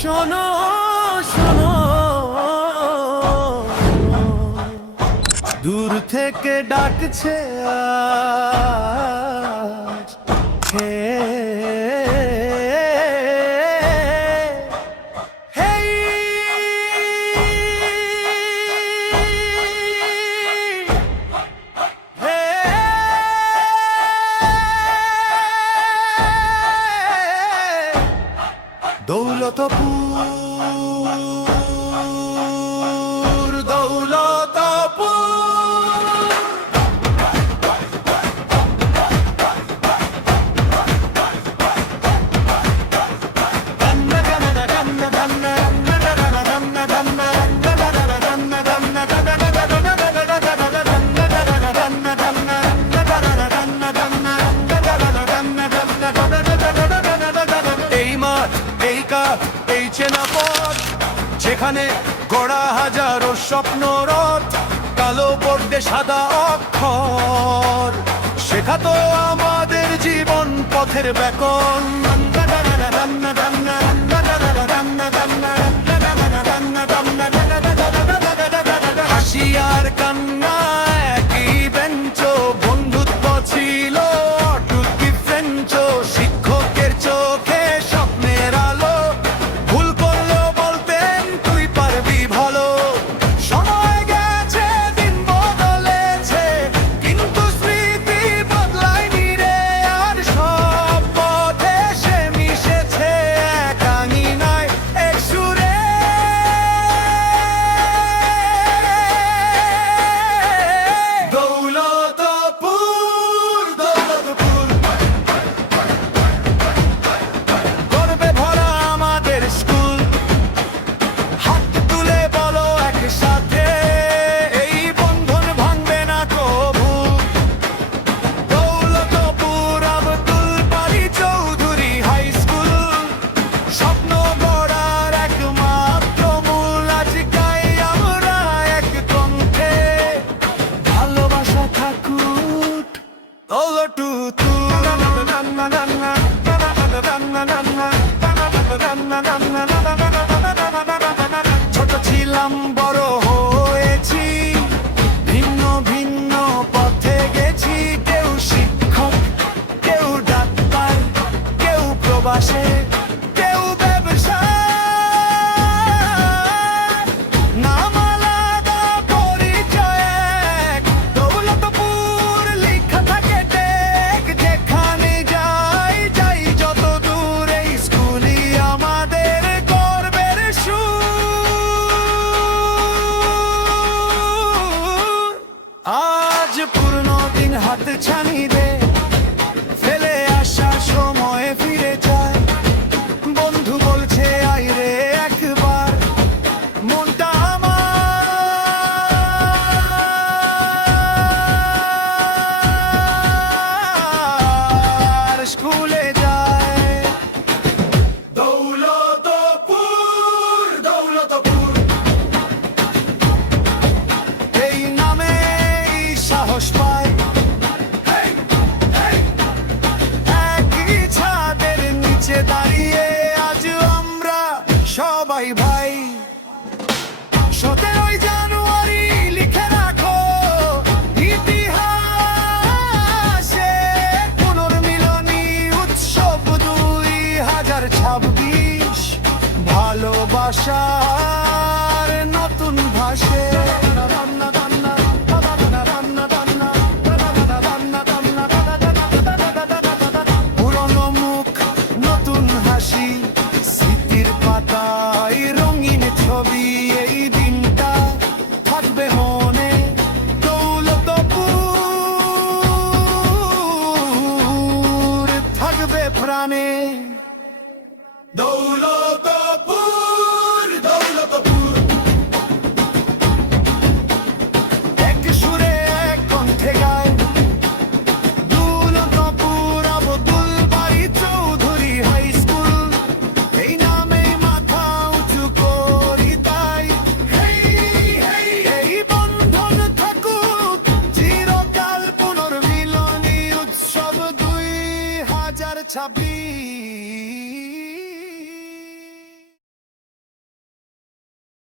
শোনো শোনো, দূর থেকে ডাকছে আজ হে হেই, হে দৌলতপুর দৌলতপুর। এই মাঠ, এই কাঠ, এই চেনা পথ, যেখানে গড়া হাজারো স্বপ্ন রথ, কালো পর্দে সাদা অক্ষর শেখাতো আমাদের জীবন পথের বেকন। হাসি আর কান্না একই বেঞ্চ, বন্ধুত্ব ছিল অটুট ডিফারেন্স। শিক্ষকের চোখে স্বপ্নের আলো, ভুল করলেও বলতেন তুই পারবি ভালো। সময় গেছে, দিন বদলেছে, কিন্তু স্মৃতি বদলায়নি রে। আর সব পথে সে মিশেছে এক আঙিনায়, এক সুরে। দৌলতপুর দৌলতপুর, গর্বে ভরা আমাদের স্কুল। হাত তুলে বলো একসাথে, এই বন্ধন ভাঙবে না কবু। দৌলতপুর আব্দুল বারী চৌধুরী হাই স্কুল, স্বপ্ন গড়ার একমাত্র মূল। আজ গাই আমরা এক কণ্ঠে, ভালোবাসা থাকুক দৌলটু তু। ছোট ছিলাম বড় হয়েছি, ভিন্ন ভিন্ন পথে গেছি। কেউ শিক্ষক, কেউ ডাক্তার, কেউ প্রবাসে, কেউ ব্যবসায়। নাম আলাদা, পরিচয় এক, দৌলতপুর লেখা থাকে টেক। যেখানে যাই যাই যত দূর, এই স্কুলই আমাদের গর্বের সুর। আজ পুরনো দিন হাত ছানি দে, ফেলে আসা সময় ফিরে যায়। বন্ধু বলছে আয় রে একবার, মনটা আমার স্কুলে যায়। দৌলতপুর দৌলতপুর, এই নামেই সাহস পাই। একই ছাদের নিচে দাঁড়িয়ে আজ আমরা সবাই ভাই। 17ই জানুয়ারি লিখে রাখো ইতিহাসে, পুনর্মিলনী উৎসব 2026। ভালোবাসা